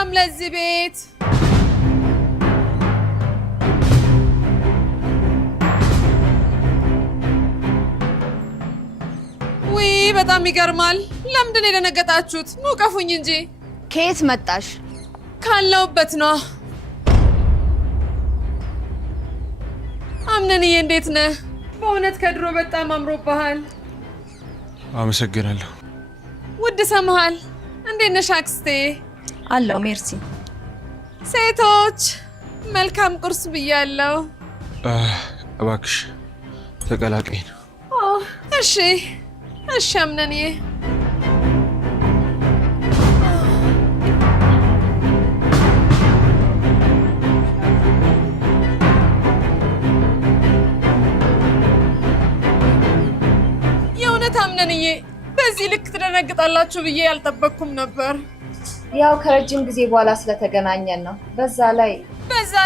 ሰላም ለዚህ ቤት። ውይ በጣም ይገርማል። ለምንድን ነው የደነገጣችሁት? ኑ ቀፉኝ እንጂ። ከየት መጣሽ? ካለሁበት ነው። አምነንዬ እንዴት ነህ? በእውነት ከድሮ በጣም አምሮብሃል። አመሰግናለሁ። ውድ ሰምሃል። እንዴት ነሽ አክስቴ? አለው ሜርሲ። ሴቶች መልካም ቁርስ ብያለሁ። እባክሽ ተቀላቀይን። እሺ እሺ አምነንዬ። የእውነት አምነንዬ በዚህ ልክ ትደነግጣላችሁ ብዬ ያልጠበቅኩም ነበር። ያው ከረጅም ጊዜ በኋላ ስለተገናኘን ነው። በዛ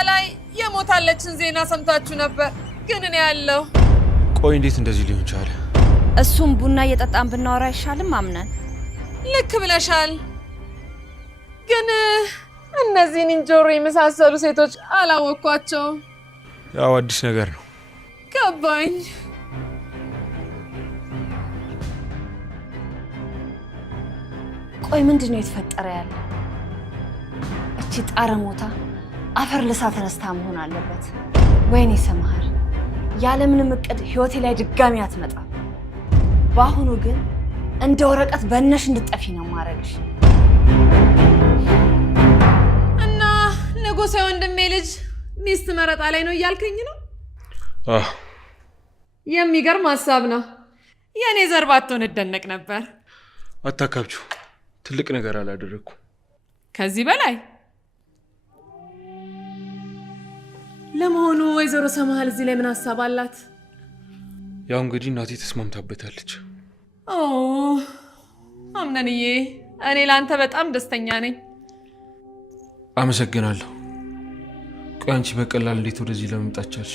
ላይ የሞታለችን ዜና ሰምታችሁ ነበር። ግን እኔ ያለው ቆይ እንዴት እንደዚህ ሊሆን ቻለ? እሱም ቡና እየጠጣን ብናወራ አይሻልም? አምነን ልክ ብለሻል። ግን እነዚህን እንጆሮ የመሳሰሉ ሴቶች አላወኳቸውም። ያው አዲስ ነገር ነው። ገባኝ። ቆይ ምንድን ነው የተፈጠረ ያለ? እቺ ጣረ ሞታ አፈር ልሳ ተነስታ መሆን አለበት። ወይኔ ሰማሃል፣ ያለምንም እቅድ ህይወቴ ላይ ድጋሚ አትመጣም። በአሁኑ ግን እንደ ወረቀት በእነሽ እንድጠፊ ነው ማረግሽ። እና ንጉሴ ወንድሜ ልጅ ሚስት መረጣ ላይ ነው እያልከኝ ነው? የሚገርም ሀሳብ ነው። የእኔ ዘር ባትሆን እደነቅ ነበር። አታካብቹ። ትልቅ ነገር አላደረኩም። ከዚህ በላይ ለመሆኑ ወይዘሮ ሰማሃል እዚህ ላይ ምን ሀሳብ አላት? ያው እንግዲህ እናቴ ተስማምታበታለች። አምነንዬ እኔ ለአንተ በጣም ደስተኛ ነኝ። አመሰግናለሁ። ቆይ አንቺ በቀላል እንዴት ወደዚህ ለመምጣት ቻልሽ?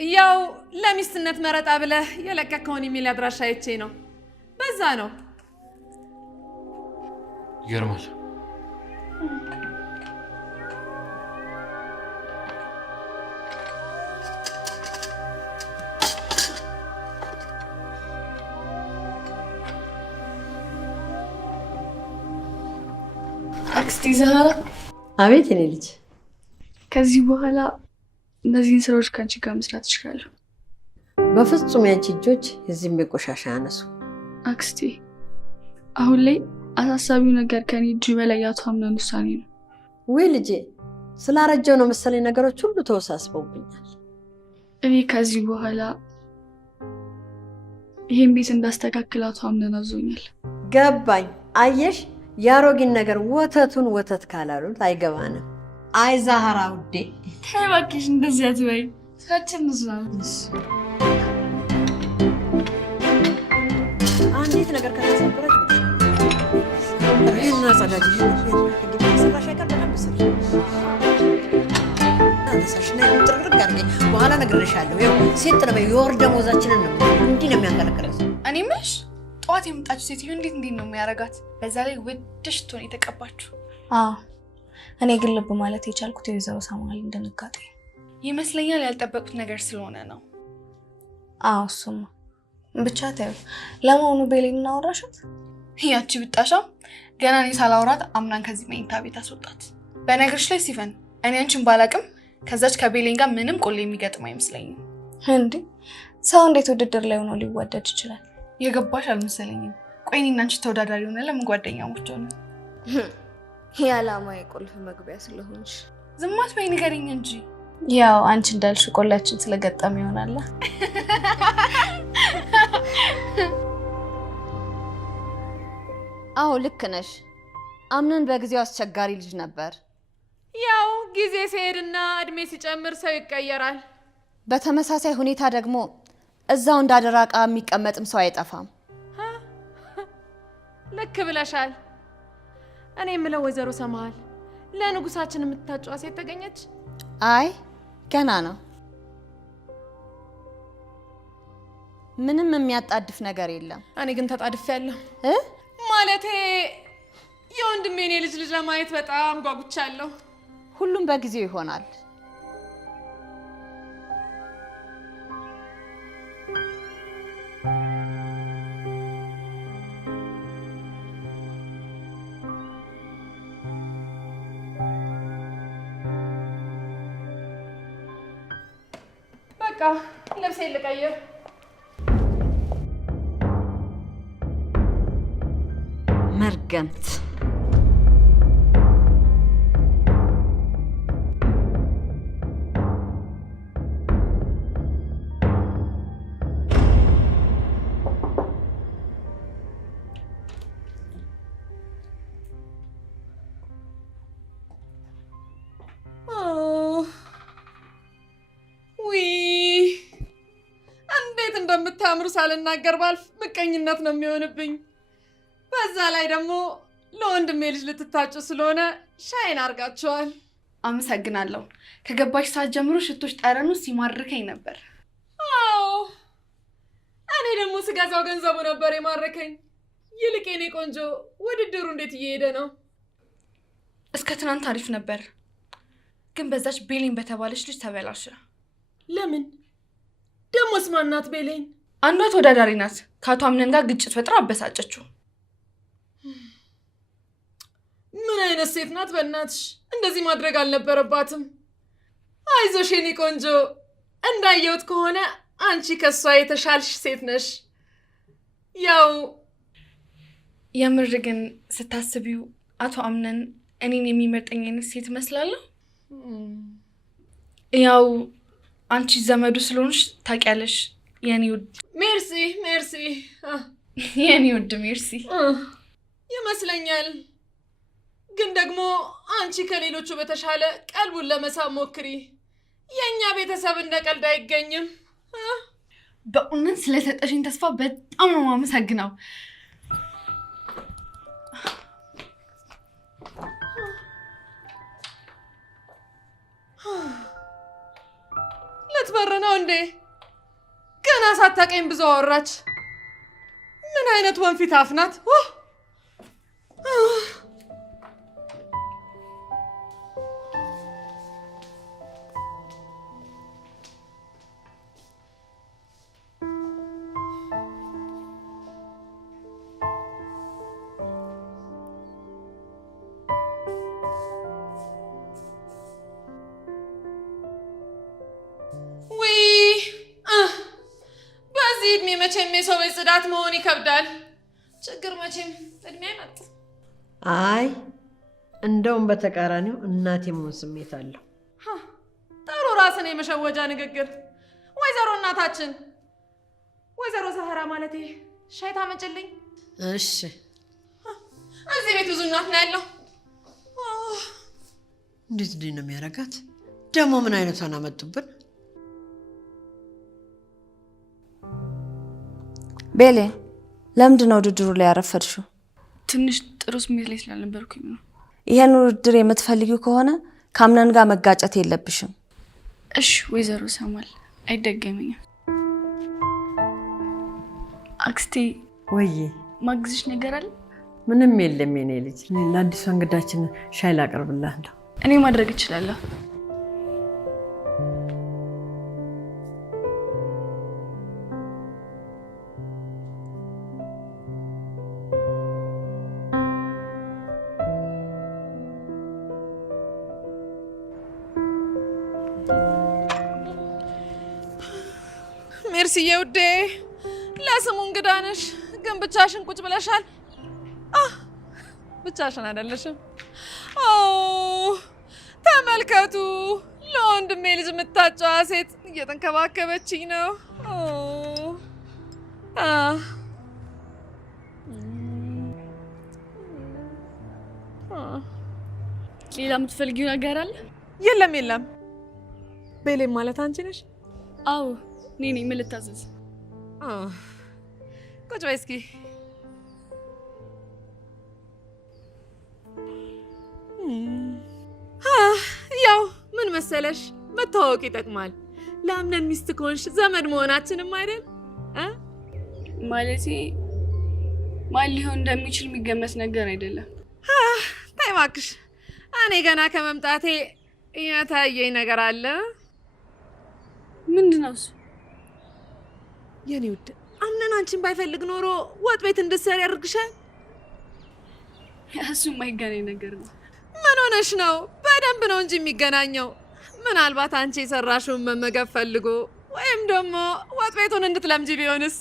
ያው ለሚስትነት መረጣ ብለህ የለቀቀውን ኢሜል አድራሻ አይቼ ነው። በዛ ነው። ይገርማል። አክስቴ ዛህራ። አቤት የኔ ልጅ። ከዚህ በኋላ እነዚህን ስራዎች ከአንቺ ጋር መስራት እችላለሁ። በፍጹም ያንቺ እጆች የዚህም የቆሻሻ ያነሱ። አክስቴ አሁን ላይ አሳሳቢው ነገር ከኔ እጅ በላይ ያቶ አምነን ውሳኔ ነው። ወይ ልጄ፣ ስላረጀው ነው መሰለኝ ነገሮች ሁሉ ተወሳስበውብኛል። እኔ ከዚህ በኋላ ይሄን ቤት እንዳስተካክል አቶ አምነን አዞኛል። ገባኝ። አየሽ፣ ያሮጊን ነገር ወተቱን ወተት ካላሉት አይገባንም። አይ ዛህራ ውዴ፣ ተይ እባክሽ እንደዚህ አትበይ። ስራችን እንስራለን። አንዲት ነገር ከተሰበረች ይህን አጸዳጅ ሰራሽ አይቀር በደንብ ስር አነሳሽና ጥርግርግ አድርጌ በኋላ ነግሬሻለሁ። ይኸው ሴት ጥለበ የወር ደመወዛችንን ነው እንዲህ ነው የሚያንቀለቅለው። እኔ ምንሽ ጠዋት የመጣችው ሴትዮ እንዴት ነው የሚያረጋት? በዛ ላይ ውድሽ ትሆን የተቀባችሁ። እኔ ግን ልብ ማለት የቻልኩት የወይዘሮ ሰማሃል እንደነጋጤ ይመስለኛል። ያልጠበቁት ነገር ስለሆነ ነው። እሱማ ብቻ ታዩ። ለመሆኑ ቤሌን እናወራሻት? ያቺ ብጣሻ ገና እኔ ሳላውራት አምናን ከዚህ መኝታ ቤት አስወጣት። በነገርሽ ላይ ሲፈን እኔ አንቺን ባላቅም ከዛች ከቤሌን ጋር ምንም ቆሌ የሚገጥም አይመስለኝም። እንዴ ሰው እንዴት ውድድር ላይ ሆኖ ሊወደድ ይችላል? የገባሽ አልመሰለኝም። ቆይ እኔና አንቺ ተወዳዳሪ ሆነ ለምን ጓደኛሞች ሆነ? የዓላማ የቁልፍ መግቢያ ስለሆንሽ ዝም አትበይ፣ ንገሪኝ እንጂ። ያው አንቺ እንዳልሽ ቆላችን ስለገጠመ ይሆናል። አዎ ልክ ነሽ። አምነን በጊዜው አስቸጋሪ ልጅ ነበር። ያው ጊዜ ሲሄድና እድሜ ሲጨምር ሰው ይቀየራል። በተመሳሳይ ሁኔታ ደግሞ እዛው እንዳደራ ዕቃ የሚቀመጥም ሰው አይጠፋም። ልክ ብለሻል። እኔ የምለው ወይዘሮ ሰማሃል ለንጉሳችን የምታጫዋ ሴት ተገኘች? አይ ገና ነው። ምንም የሚያጣድፍ ነገር የለም። እኔ ግን ተጣድፌያለሁ። ማለቴ የወንድሜን የልጅ ለማየት በጣም ጓጉቻለሁ። ሁሉም በጊዜው ይሆናል። በቃ ልብሴን ልቀይር። መርገምት እንዴት እንደምታምሩ ሳልናገር ባልፍ ምቀኝነት ነው የሚሆንብኝ። በዛ ላይ ደግሞ ለወንድሜ ልጅ ልትታጩ ስለሆነ ሻይን አርጋቸዋል። አመሰግናለሁ። ከገባሽ ሰዓት ጀምሮ ሽቶሽ ጠረኑ ሲማርከኝ ነበር። አዎ እኔ ደግሞ ስገዛው ገንዘቡ ነበር የማረከኝ። ይልቅ የኔ ቆንጆ ውድድሩ እንዴት እየሄደ ነው? እስከ ትናንት አሪፍ ነበር፣ ግን በዛች ቤሌን በተባለች ልጅ ተበላሸ። ለምን? ደሞስ ማናት ቤሌን? አንዷ ተወዳዳሪ ናት። ከአቶ አምነን ጋር ግጭት ፈጥራ አበሳጨችው። ምን አይነት ሴት ናት? በእናትሽ እንደዚህ ማድረግ አልነበረባትም። አይዞሽ የኔ ቆንጆ፣ እንዳየሁት ከሆነ አንቺ ከሷ የተሻልሽ ሴት ነሽ። ያው የምር ግን ስታስቢው አቶ አምነን እኔን የሚመርጠኝ አይነት ሴት እመስላለሁ? ያው አንቺ ዘመዱ ስለሆንሽ ታውቂያለሽ የኔ ውድ። ሜርሲ ሜርሲ፣ የኔ ውድ ሜርሲ ይመስለኛል። ግን ደግሞ አንቺ ከሌሎቹ በተሻለ ቀልቡን ለመሳብ ሞክሪ። የኛ ቤተሰብ እንደ ቀልድ አይገኝም። በእውነት ስለሰጠሽኝ ተስፋ በጣም ነው የማመሰግነው። ልትበር ነው እንዴ? ገና ሳታውቀኝ ብዙ አወራች። ምን አይነት ወንፊት አፍ ናት? መቼም የሰው ቤት ጽዳት መሆን ይከብዳል። ችግር መቼም እድሜ አይመጥ። አይ እንደውም በተቃራኒው እናቴ መሆን ስሜት አለው። ጥሩ ራስን የመሸወጃ ንግግር። ወይዘሮ እናታችን፣ ወይዘሮ ሰፈራ ማለቴ ሻይ ታመጭልኝ? እሺ። እዚህ ቤት ብዙ እናት ነው ያለው። እንዴት እንዴት ነው የሚያረጋት? ደግሞ ምን አይነቷን አመጡብን? ቤሌ ለምንድን ነው ውድድሩ ላይ ያረፈድሽው? ትንሽ ጥሩ ስሜት ላይ ስላልነበርኩኝ ነው። ይሄን ውድድር የምትፈልጊው ከሆነ ከአምነን ጋር መጋጨት የለብሽም። እሺ ወይዘሮ ሰማል፣ አይደገመኝም። አክስቴ፣ ወይዬ ማግዝሽ ነገር አለ? ምንም የለም የኔ ልጅ። ለአዲሷ እንግዳችን ሻይ ላቀርብልህ እንደው። እኔ ማድረግ እችላለሁ። ሜርሲዬ ውዴ፣ ለስሙ እንግዳ ነሽ፣ ግን ብቻሽን ቁጭ ብለሻል። ብቻሽን አይደለሽም። ተመልከቱ፣ ለወንድሜ ልጅ የምታጫዋ ሴት እየተንከባከበችኝ ነው። ሌላ የምትፈልጊው ነገር አለ? የለም የለም። ቤሌም ማለት አንቺ ነሽ? አዎ እኔ ነኝ። ምን ልታዘዝ? ቁጭ በይ እስኪ። ያው ምን መሰለሽ፣ መተዋወቅ ይጠቅማል። ለአምነን ሚስት ከሆንሽ ዘመድ መሆናችንም አይደል? ማለቴ ማን ሊሆን እንደሚችል የሚገመት ነገር አይደለም። እባክሽ እኔ ገና ከመምጣቴ የታየኝ ነገር አለ። ምንድነው እሱ? የኔ ውድ አምነን አንቺን ባይፈልግ ኖሮ ወጥ ቤት እንድትሰሪ ያደርግሻል። እሱ የማይገናኝ ነገር ነው። ምን ሆነሽ ነው? በደንብ ነው እንጂ የሚገናኘው። ምናልባት አንቺ የሰራሽውን መመገብ ፈልጎ ወይም ደግሞ ወጥ ቤቱን እንድትለምጂ ቢሆንስ?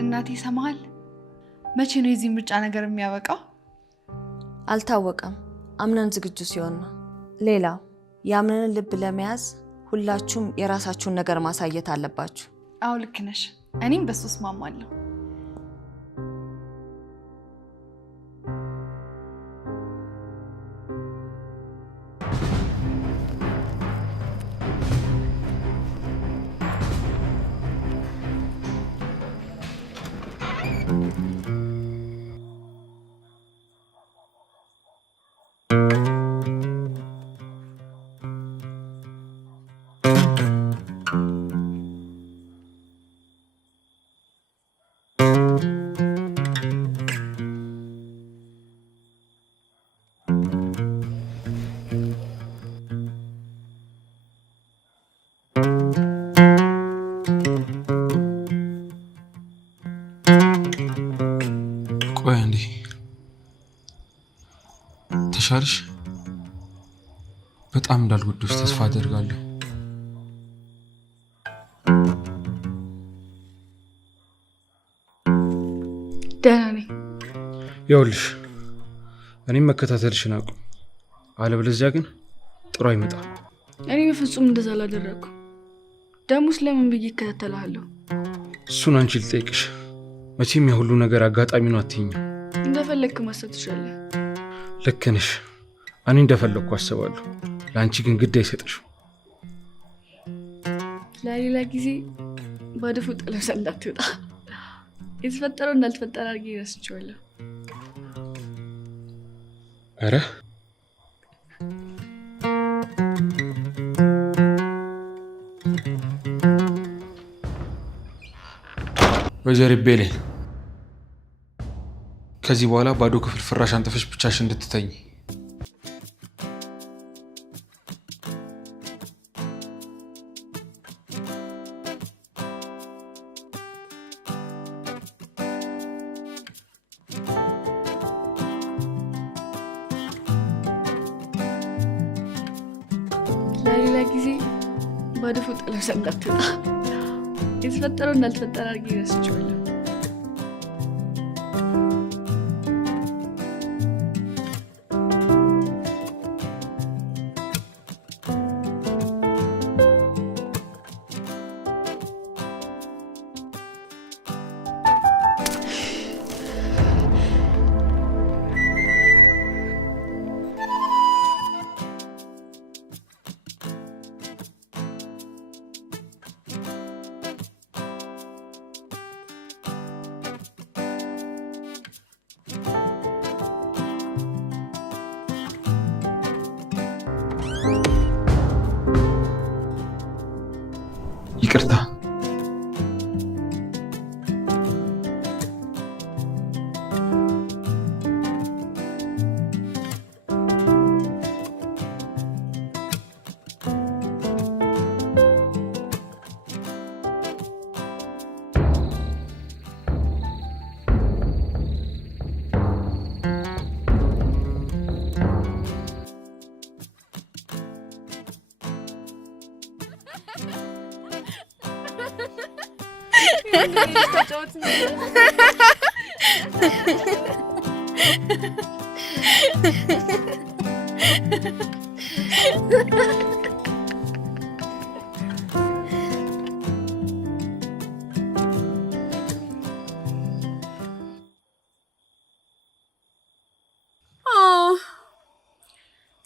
እናቴ ሰማሃል? መቼ ነው የዚህ ምርጫ ነገር የሚያበቃው? አልታወቀም። አምነን ዝግጁ ሲሆን ነው። ሌላው የአምነንን ልብ ለመያዝ ሁላችሁም የራሳችሁን ነገር ማሳየት አለባችሁ። አዎ ልክ ነሽ። እኔም በሱ እስማማለሁ። ቆይ አንዴ ተሻለሽ? በጣም እንዳልጎዳሽ ተስፋ አደርጋለሁ። ደህና ነኝ። ይኸውልሽ እኔም መከታተልሽን አቁም፣ አለበለዚያ ግን ጥሩ አይመጣም። እኔ በፍጹም እንደዛ አላደረኩም። ደግሞ ስለምን ብዬ እከታተልሃለሁ? እሱን አንቺ ልጠይቅሽ። መቼም ያ ሁሉ ነገር አጋጣሚ ነው አትይኝም። እንደፈለግክ ማሰብ ትችላለህ። ልክ ነሽ። እኔ እንደፈለግኩ አስባለሁ፣ ለአንቺ ግን ግድ አይሰጥሽም። ለሌላ ጊዜ ባዶ ፎጣ ለብሰህ እንዳትወጣ። የተፈጠረው እንዳልተፈጠረ አድርጌ እረስቼዋለሁ። ኧረ ወይዘሮ ቤሌን ከዚህ በኋላ ባዶ ክፍል ፍራሽ አንጥፈሽ ብቻሽ እንድትተኝ። ለሌላ ጊዜ ባዶ ፎጣ ለብሰህ እንዳትወጣ። የተፈጠረው እንዳልተፈጠረ አድርጌ እረስቼዋለሁ። ይቅርታ።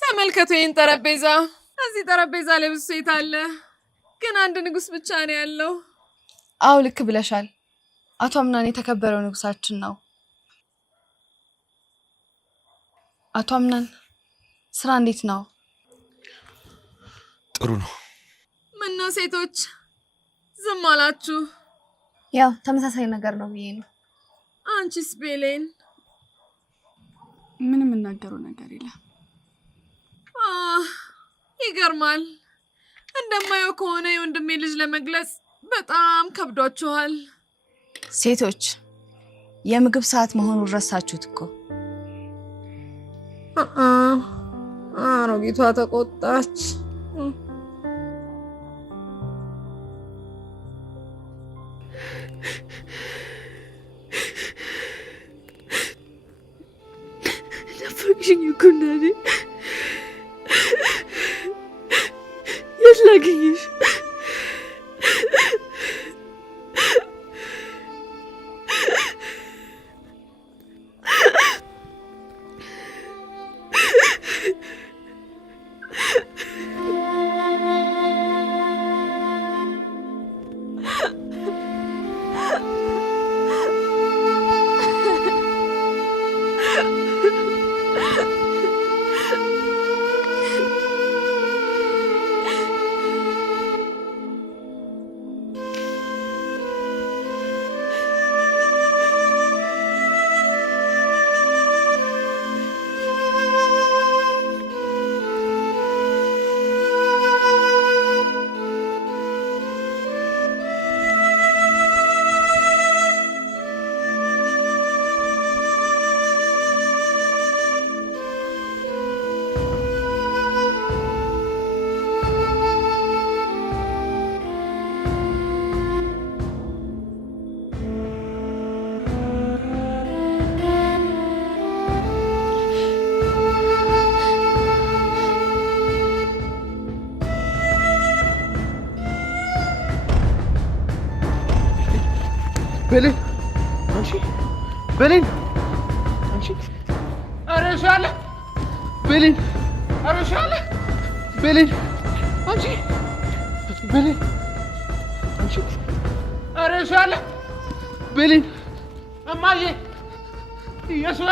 ተመልከቱ ይህን ጠረጴዛ። እዚህ ጠረጴዛ ላይ ብዙ ሴት አለ፣ ግን አንድ ንጉስ ብቻ ነው ያለው። አዎ ልክ ብለሻል። አቶ አምናን የተከበረው ንጉሳችን ነው። አቶ አምናን ስራ እንዴት ነው? ጥሩ ጥሩ ነው። ምነው ሴቶች ዝም አላችሁ? ያው ተመሳሳይ ነገር ነው ብዬ ነው። አንቺስ ቤሌን? ምንም የምናገረው ነገር የለም። ይገርማል። እንደማየው ከሆነ የወንድሜ ልጅ ለመግለጽ በጣም ከብዷችኋል። ሴቶች የምግብ ሰዓት መሆኑን ረሳችሁት እኮ። አሮጊቷ ተቆጣች። ናፈቅሽኝ እኮ እናቴ። የት ላገኝሽ? ቤሌን አንቺ ቤሌን አንቺ አረሻለ ቤሌን አረሻለ ቤሌን አንቺ ቤሌን አንቺ አረሻለ ቤሌን እማዬ ኢየሱስ